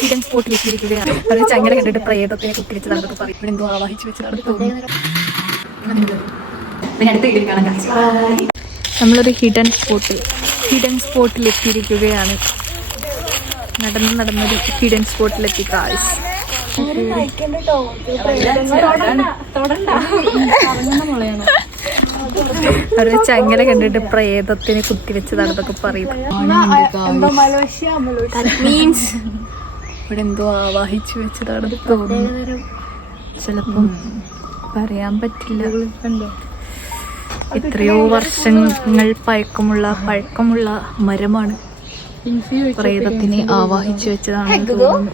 Hidden സ്പോട്ടിൽ എത്തിയിരിക്കുകയാണ്. ഒരു ചങ്ങല കണ്ടിട്ട് പ്രേതത്തിനെ കുത്തിവെച്ച് നടന്നൊക്കെ പറയും. ഇവിടെ എന്തോ ആവാഹിച്ച് വെച്ച് നടന്നു. നമ്മളൊരു ഹിഡൻ സ്പോട്ടിൽ എത്തിയിരിക്കുകയാണ്. നടന്നൊരു ഹിഡൻ സ്പോട്ടിലെത്തി ഗായ്സ്. ഒരു ചങ്ങല കണ്ടിട്ട് പ്രേതത്തിനെ കുത്തിവെച്ച് നടന്നൊക്കെ പറയും. മീൻസ് ഇവിടെ എന്തോ ആവാഹിച്ചു വെച്ചതാണെന്ന് തോന്നുന്നു. ചിലപ്പം പറയാൻ പറ്റില്ല. എത്രയോ വർഷങ്ങൾ പഴക്കമുള്ള മരമാണ്. പ്രേതത്തിനെ ആവാഹിച്ചു വെച്ചതാണെന്ന് തോന്നുന്നു.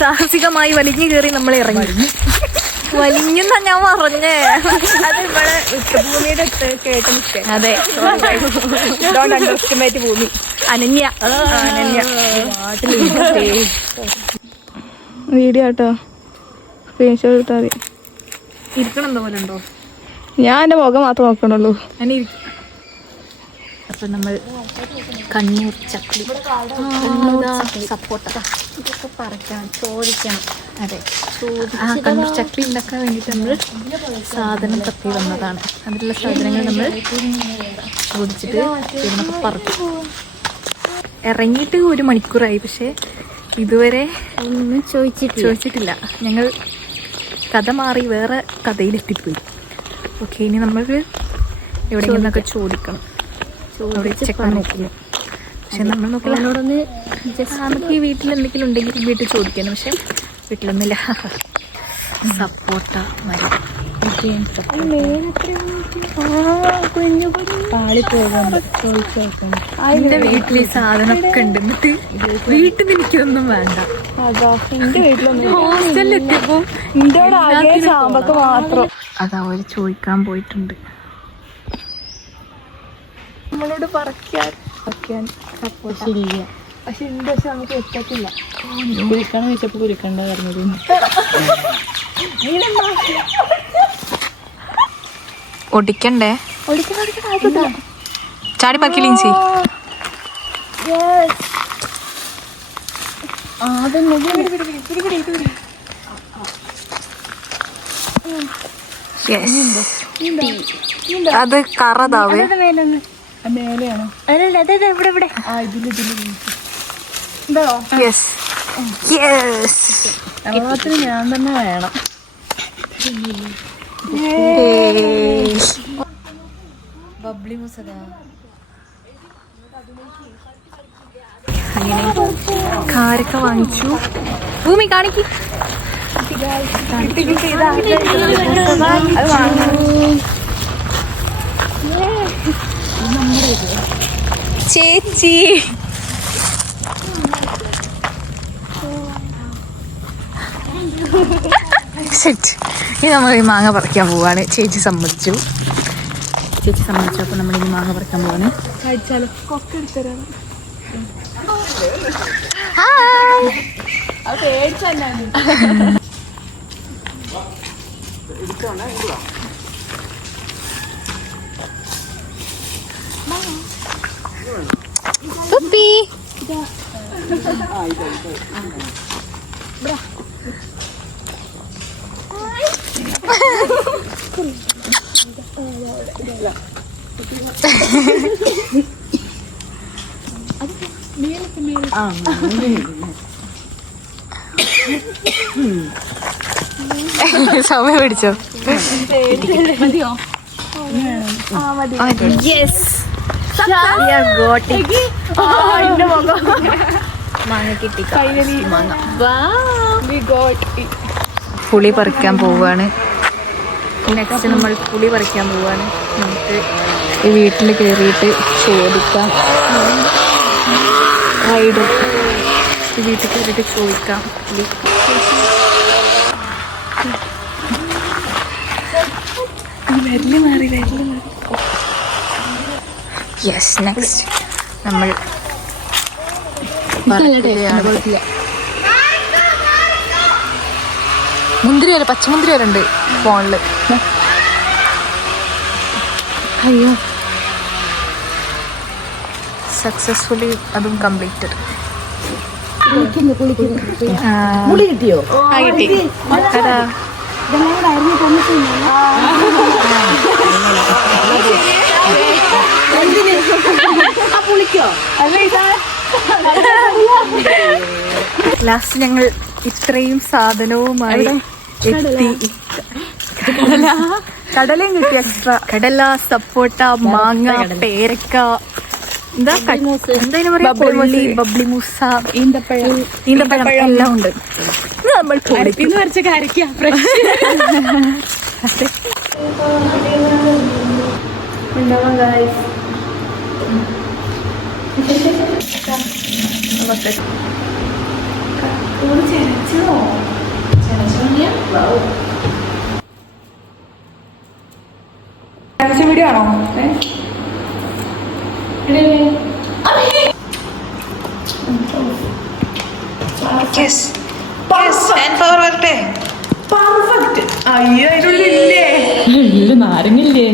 സാഹസികമായി വലിഞ്ഞു കയറി നമ്മൾ ഇറങ്ങി. വലിഞ്ഞെന്നാ ഞാൻ പറഞ്ഞേ. അത് ഇവിടെ ഭൂമിയുടെ കേട്ട് നിൽക്കേ. അതെ, ഭൂമി അനന്യ വീഡിയോ കേട്ടോ. സ്ക്രീൻഷോട്ട് എടുത്താൽ മതി. ഇരിക്കണം പോലെ ഉണ്ടോ? ഞാൻ എൻ്റെ മുഖം മാത്രം നോക്കണുള്ളൂ. അപ്പൊ നമ്മൾ കണ്ണൂർ ചക്ലി സപ്പോർട്ട ഇതൊക്കെ പറിക്കണം, ചോദിക്കണം. അതെ, കണ്ണൂർ ചക്ലി ഉണ്ടാക്കാൻ വേണ്ടിയിട്ട് നമ്മൾ സാധനം തപ്പി വന്നതാണ്. അതിലുള്ള സാധനങ്ങൾ നമ്മൾ ചോദിച്ചിട്ട് നമുക്ക് പറിക്കും. ഇറങ്ങിയിട്ട് 1 മണിക്കൂറായി, പക്ഷെ ഇതുവരെ ഒന്നും ചോദിച്ചിട്ടില്ല. ഞങ്ങൾ കഥ മാറി വേറെ കഥയിലെത്തിപ്പോയി. ഓക്കെ, ഇനി നമ്മൾ എവിടെയെങ്കിലും നിന്നൊക്കെ ചോദിക്കണം. ചെക്കാൻ നോക്കുന്നു. പക്ഷെ നമ്മൾ നോക്കിയോടൊന്ന് നമുക്ക് ഈ വീട്ടിൽ എന്തെങ്കിലും ഉണ്ടെങ്കിൽ വീട്ടിൽ ചോദിക്കണം. പക്ഷെ വീട്ടിലൊന്നുമില്ല. സപ്പോട്ട മരം എന്റെ വീട്ടിൽ ഈ സാധനമൊക്കെ ഉണ്ട്. എന്നിട്ട് വീട്ടിൽ എനിക്കൊന്നും വേണ്ട. ഹോസ്റ്റലിലെത്തിയപ്പോ അതാ ഒരു ചോദിക്കാൻ പോയിട്ടുണ്ട്. നമ്മളോട് പറിക്കാൻ സപ്പോർട്ടില്ല. പക്ഷെ എന്റെ പക്ഷെ നമുക്ക് എത്തത്തില്ല. കുരിക്കണം വെച്ചപ്പോ കുരിക്കണ്ട പറഞ്ഞത്. ഒടിക്കണ്ടേ? ചാടി പറിക്കില്ലേ? അത് കറതാവേ. എല്ലാത്തിനും ഞാൻ തന്നെ വേണം. അങ്ങനെ കാരക്ക വാങ്ങിച്ചു. ഭൂമി കാണിക്ക്. ചേച്ചി ഇനി നമ്മൾ ഈ മാങ്ങ പറിക്കാൻ പോവാണ്. ചേച്ചി സമ്മതിച്ചു. അപ്പൊ നമ്മൾ ഇനി മാങ്ങ പറിക്കാൻ പോവാണ്. പുപ്പി സമയം പിടിച്ചോ? മാങ്ങ കിട്ടി. പുളി പറിക്കാൻ പോവാണ്. നെക്സ്റ്റ് നമ്മൾ പുളി പറിക്കാൻ പോവാണ്. നമുക്ക് ഈ വീട്ടിൽ കയറിയിട്ട് ചോദിക്കാം. റൈഡും ഈ വീട്ടിൽ കയറിയിട്ട് ചോദിക്കാം. പുളി മാറി. യെസ്, നെക്സ്റ്റ് നമ്മൾ മുന്തിരി വരെ, പച്ചമുന്തിരി വരെ ഉണ്ട് ഫോണില്. അയ്യോ സക്സസ്ഫുള്ളി അതും കംപ്ലീറ്റഡ്. കിട്ടിയോ? കിട്ടി. അതാ ലാസ്റ്റ് ഞങ്ങൾ ഇത്രയും സാധനവുമായി എത്തി. കടലയും കിട്ടി എക്സ്ട്രാ. കടല, സപ്പോട്ട, മാങ്ങ, പേരക്ക, എന്താ എന്തായാലും പറയാ, കൊള്ളി, ബബ്ലി മൂസ, ഈന്തപ്പഴം എല്ലാം ഉണ്ട്. ഇത് നമ്മൾ വരച്ച കാരക്ക ഉണ്ടാവാം ഗായ്സ്. വീഡിയോ ആണോ? അയ്യോ നാരങ്ങില്ലേ?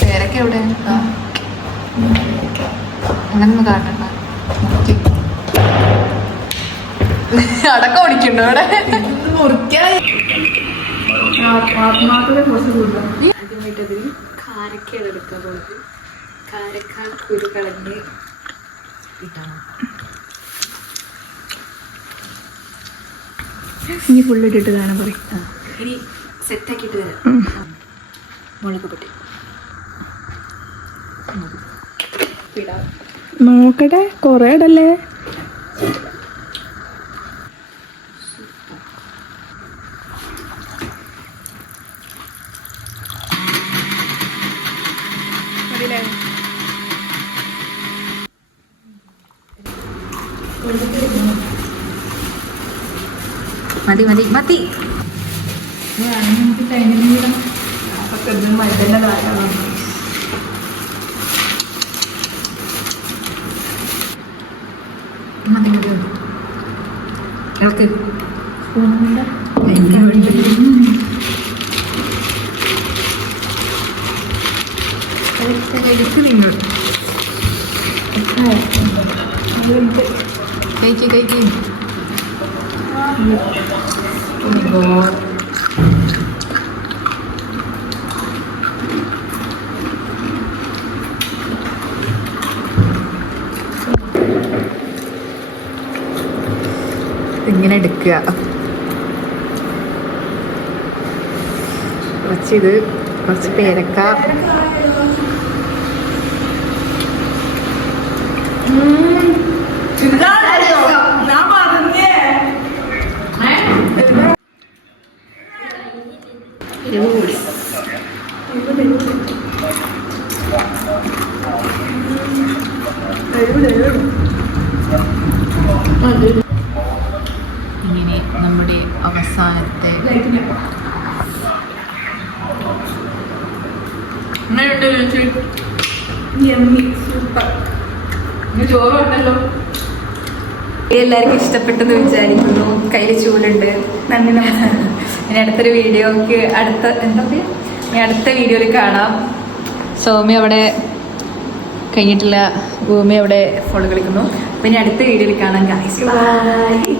പേരൊക്കെ എവിടെ? അങ്ങനൊന്നും കാണണ്ട. അടക്കം ഓടിക്കണ്ടോ അവിടെ? കാരക്കയാണ് എടുക്കാൻ പോകുന്നത്. കാരക്ക കുരു കളഞ്ഞ് ഇട്ടാണ്. ഇനി ഫുള്ളിട്ടിട്ട് കാണാൻ പറയും. ഇനി സെറ്റാക്കിയിട്ട് വരാം. മുളക് പൊട്ടി നോക്കട്ടെ, കൊറേ ഇടല്ലേ? മതി മതി മതി. മതി മതി ഇളക്ക്. നിങ്ങൾ കഴിക്ക് കഴിക്ക്. ഇങ്ങനെ എടുക്കുക. കുറച്ചിത്, കുറച്ച് പേരക്ക, ഇങ്ങനെ നമ്മുടെ അവസാനത്തെ എല്ലാവർക്കും ഇഷ്ടപ്പെട്ടെന്ന് വിചാരിക്കുന്നു. കയ്യിൽ ചൂലുണ്ട്. നന്ദി, നമസ്കാരം. ഇനി അടുത്തൊരു വീഡിയോക്ക് അടുത്ത വീഡിയോയിൽ കാണാം. സൗമ്യ അവിടെ കഴിഞ്ഞിട്ടില്ല, ഭൂമി അവിടെ ഫോൺ കളിക്കുന്നു. പിന്നെ അടുത്ത വീഡിയോയിൽ കാണാം ഗായ്സ്. ബൈ.